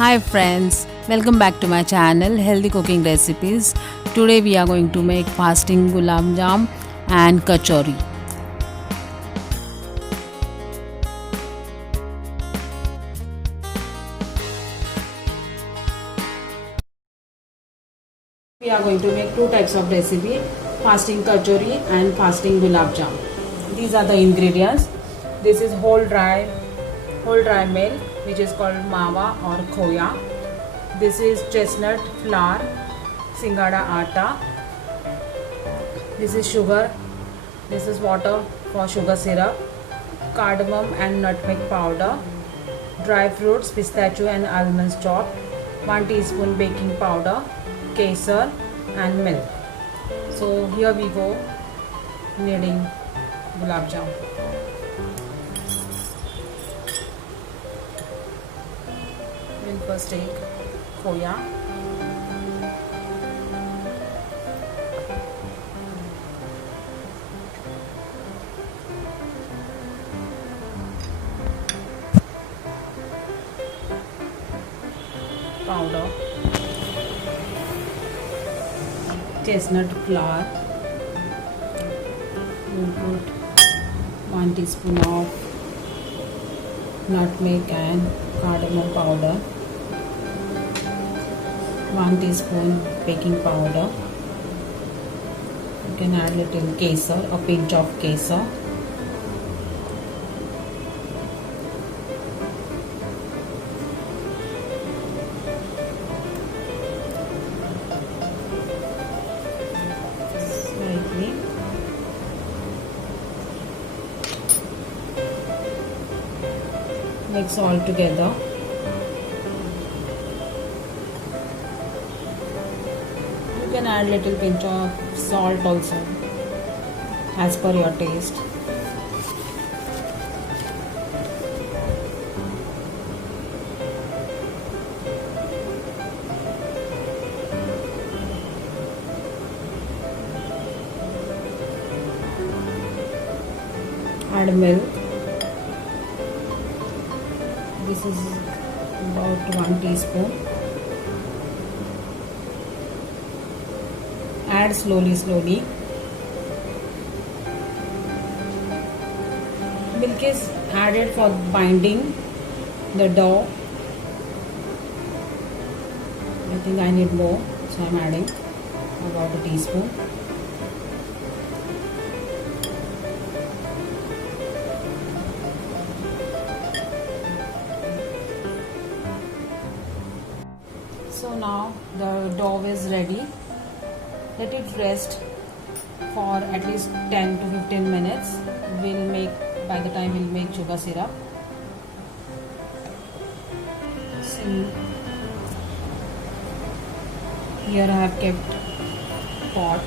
Hi friends, welcome back to my channel Healthy Cooking Recipes. Today we are going to make fasting gulab jam and kachori. We are going to make two types of recipe, fasting kachori and fasting gulab jam. These are the ingredients. This is whole dry milk, which is called mawa or khoya. This is chestnut flour, singada atta. This is sugar. This is water for sugar syrup, cardamom and nutmeg powder, dry fruits, pistachio and almonds chopped, 1 teaspoon baking powder, kesar and milk. So here we go kneading gulab jam. We'll first take khoya. Powder, chestnut flour. We'll put 1 teaspoon of nutmeg and cardamom powder, 1 teaspoon baking powder. You can add little kesar, a pinch of kesar. Slightly. Mix all together. You can add little pinch of salt also as per your taste. Add milk. This is about 1 teaspoon. Add slowly. Milk is added for binding the dough. I think I need more, so I am adding about a teaspoon. So now the dough is ready. Let it rest for at least 10 to 15 minutes. By the time we'll make sugar syrup. See, here I have kept pot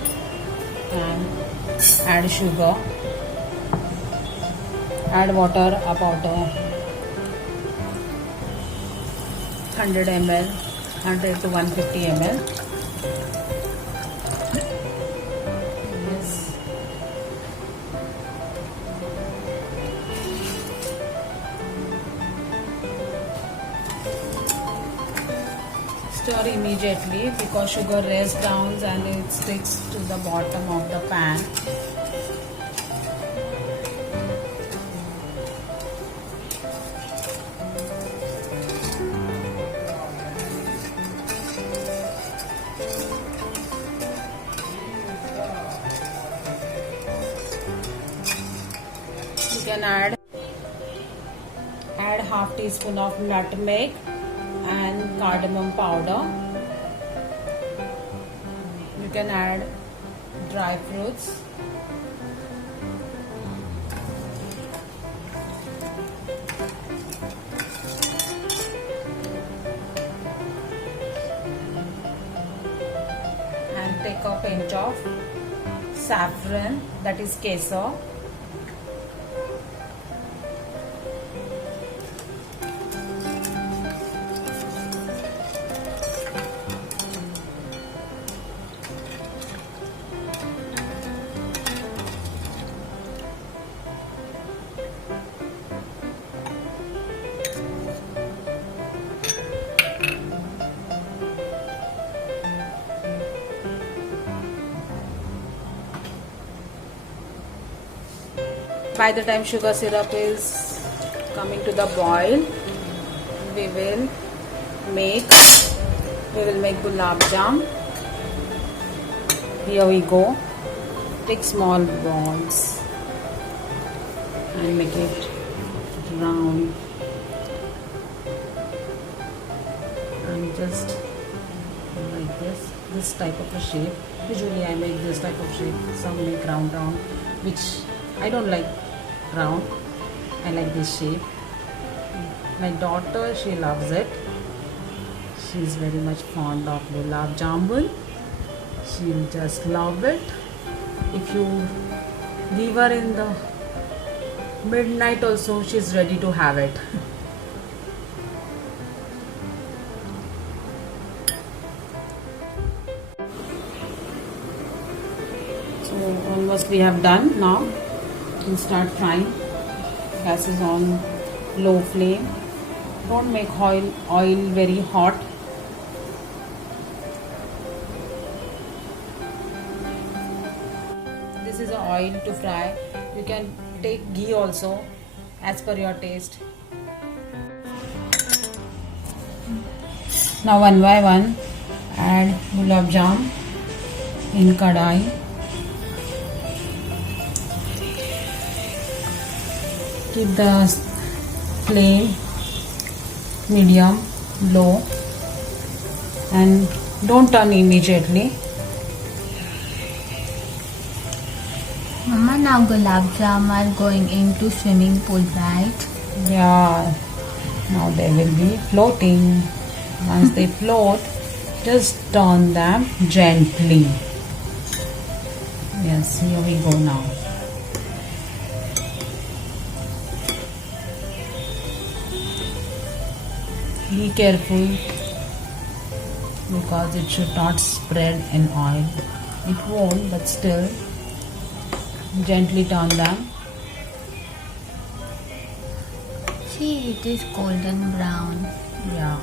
and add sugar. Add water about 100 ml, 100 to 150 ml. Stir immediately because sugar rests down and it sticks to the bottom of the pan. You can add half teaspoon of nutmeg and cardamom powder. You can add dry fruits. And take a pinch of saffron, that is kesar. by the time sugar syrup is coming to the boil, we will make gulab jam. Here we go. Take small balls and make it round and just like this type of a shape. Usually I make this type of shape. Some make round, which I don't like round. I like this shape. My daughter, she loves it. She's very much fond of gulab jamun. She'll just love it. If you leave her in the midnight also, she's ready to have it. So almost we have done. Now we'll start frying. Gas is on low flame. Don't make oil very hot. This is a oil to fry. You can take ghee also as per your taste. Now one by one add gulab jam in kadai. Keep the flame medium low and don't turn immediately. Mama, now gulab jam are going into swimming pool, right? Yeah, now they will be floating. Once they float, just turn them gently. Yes, here we go now. Be careful because it should not spread in oil. It won't, but still gently turn them. See, it is golden brown. Yeah.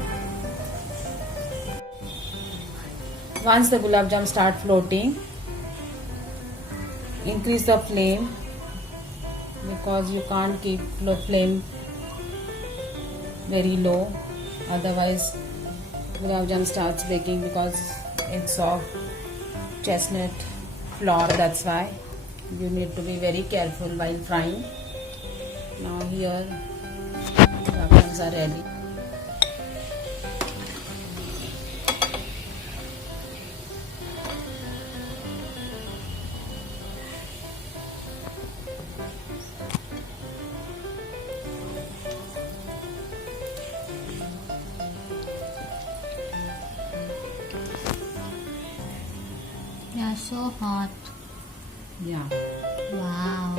Once the gulab jam start floating, increase the flame because you can't keep the flame very low. Otherwise, gulab jam starts baking because it's of chestnut flour. That's why you need to be very careful while frying. Now here, gulab jams are ready. They are so hot. Yeah. Wow.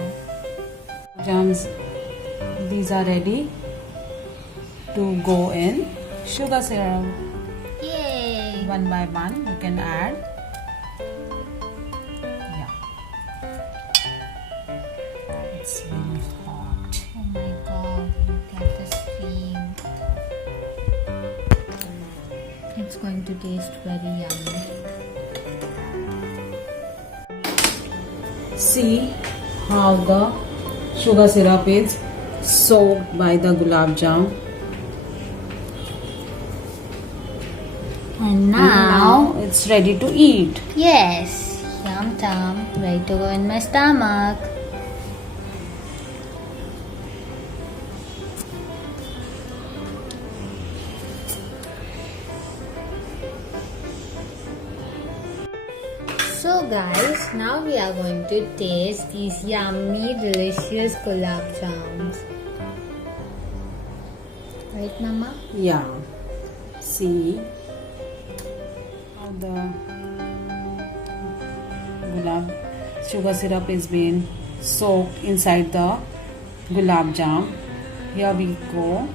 Jams, these are ready to go in sugar syrup. Yay! One by one you can add. Yeah, it's very hot. Oh my god, look at the steam. It's going to taste very yummy. See how the sugar syrup is soaked by the gulab jam. And now, it's ready to eat. yes, yum yum, ready to go in my stomach. So guys, now we are going to taste these yummy, delicious gulab jams. Right, Mama? Yeah. See how the gulab sugar syrup is being soaked inside the gulab jam. Here we go.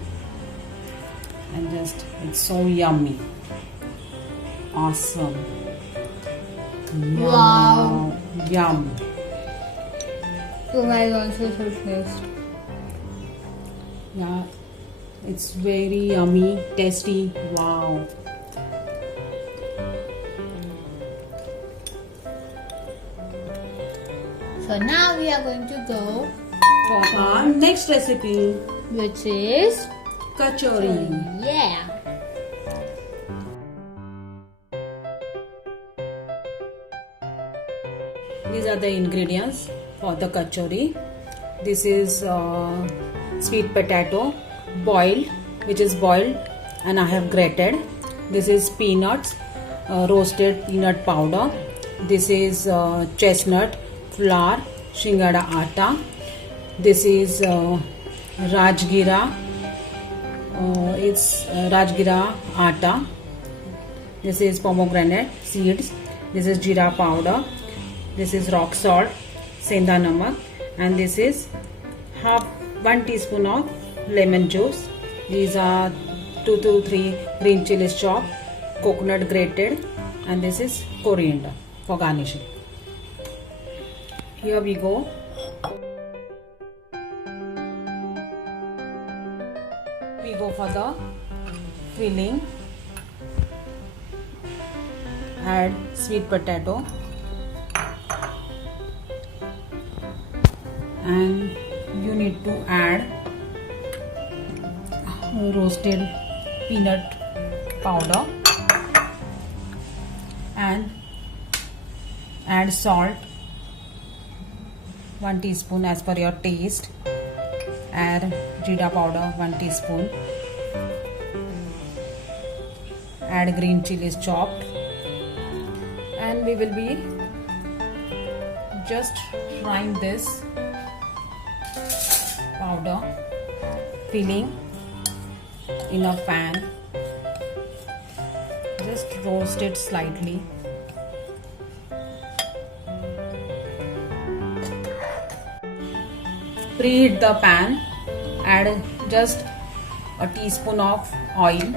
And just, it's so yummy. Awesome. Yum. Wow. Yum. You guys also should taste. Yeah. It's very yummy, tasty. Wow. So now we are going to go of our next recipe, which is kachori. yeah. These are the ingredients for the kachori. This is sweet potato boiled, which is boiled and I have grated. This is peanuts, roasted peanut powder. This is chestnut flour, shingada atta. This is rajgira. It's rajgira atta. This is pomegranate seeds. This is jeera powder. This is rock salt, senda namak, and this is 1 teaspoon of lemon juice. These are 2 to 3 green chilies chopped, coconut grated, and this is coriander for garnishing. Here we go. We go for the filling. Add sweet potato. And you need to add roasted peanut powder and add salt 1 teaspoon as per your taste. Add jeera powder 1 teaspoon. Add green chilies chopped, and we will be just frying this powder filling in a pan. Just roast it slightly. Preheat the pan. Add just a teaspoon of oil.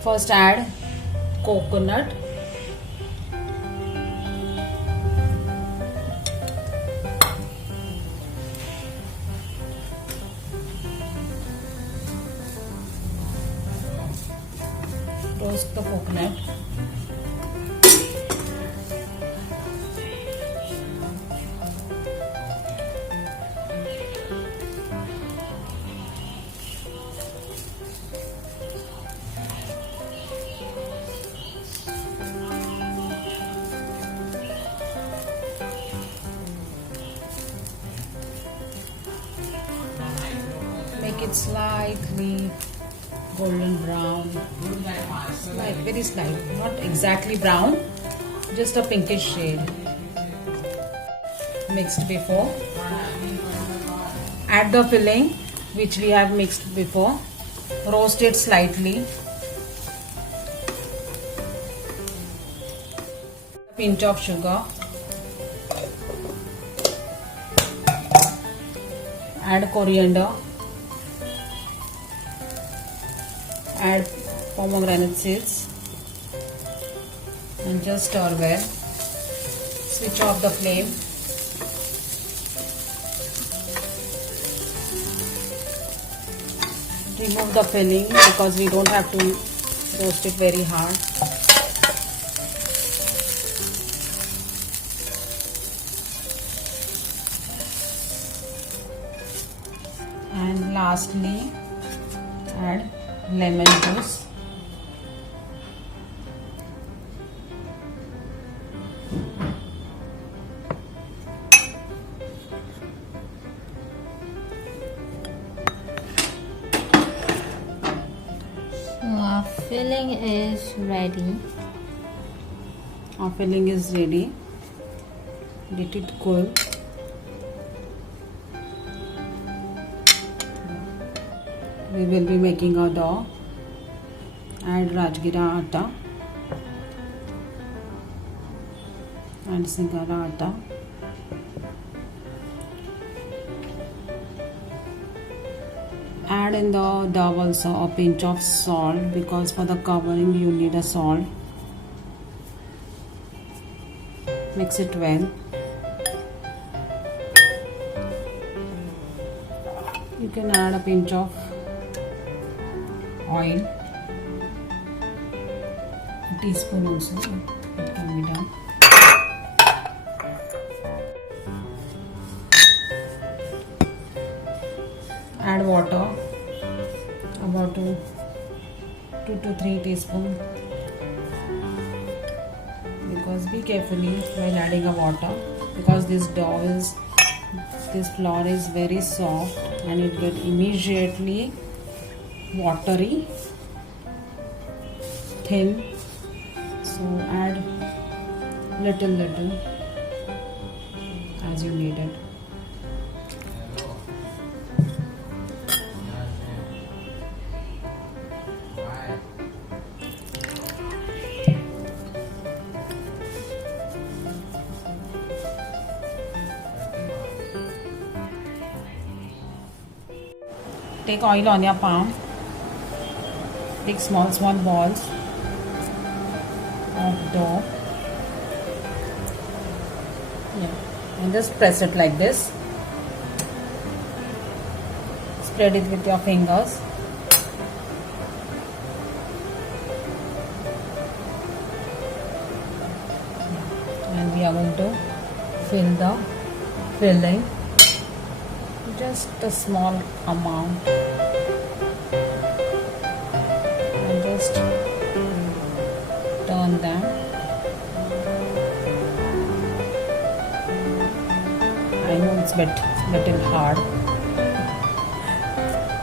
First add coconut. Roast the coconut. Make it slightly golden brown, slight, very slight, not exactly brown, just a pinkish shade. Mixed before. Add the filling which we have mixed before. Roast it slightly. A pinch of sugar. Add coriander. Add pomegranate seeds and just stir well. Switch off the flame. Remove the filling because we don't have to roast it very hard. And lastly, add lemon juice. So our filling is ready. Our filling is ready. Let it cool. We will be making a dough. Add rajgira atta and singara atta. Add in the dough also a pinch of salt because for the covering you need a salt. Mix it well. You can add a pinch of oil, a teaspoon also, it can be done. add water about 2 to 3 teaspoons, because be carefully while adding a water, because this flour is very soft and it get immediately watery, thin. So add little as you need it. Take oil on your palm. Take small balls of dough. And just press it like this. Spread it with your fingers. And we are going to fill the filling. Just a small amount. And just turn them. I know it's little hard,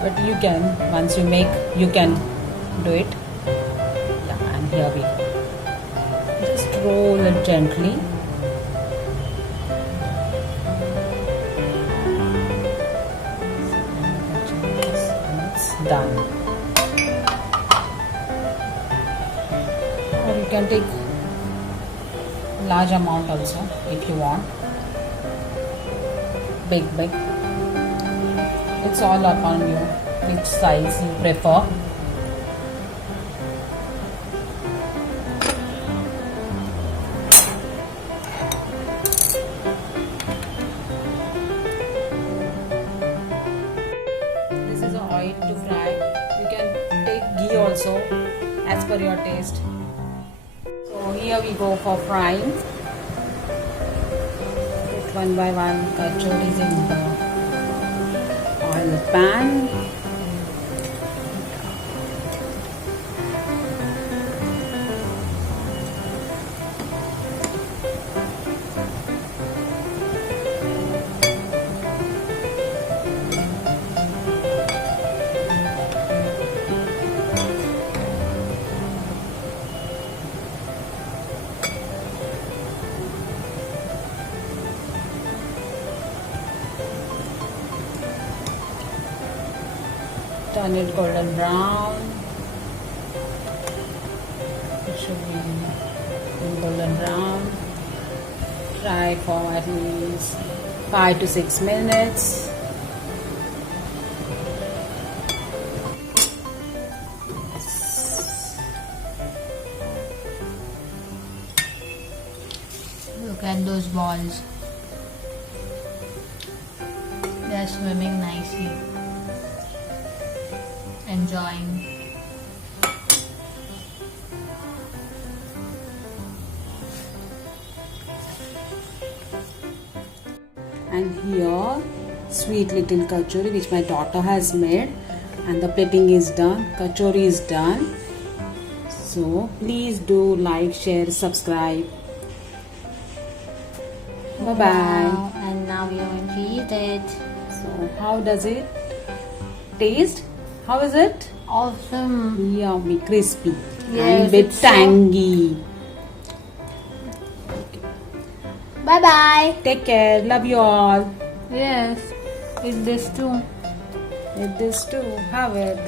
but you can, once you make, you can do it. Yeah, and here we go. Just roll it gently. It's done. Or you can take large amount also if you want. Big. It's all upon you, which size you prefer. This is oil to fry. You can take ghee also as per your taste. So here we go for frying. One by one, kachoris in the oil pan. Turn it golden brown. It should be golden brown. Fry for at least 5 to 6 minutes. Look at those balls. They're swimming nicely. Enjoying. And here, sweet little kachori which my daughter has made, and the plating is done. Kachori is done. So please do like, share, subscribe. Bye bye. Wow. And now we are going to eat it. So how does it taste? How is it? Awesome. Yummy, crispy, Yes, and bit it's so- tangy. Bye bye. Take care. Love you all. Yes. Eat this too. Eat this too. Have it.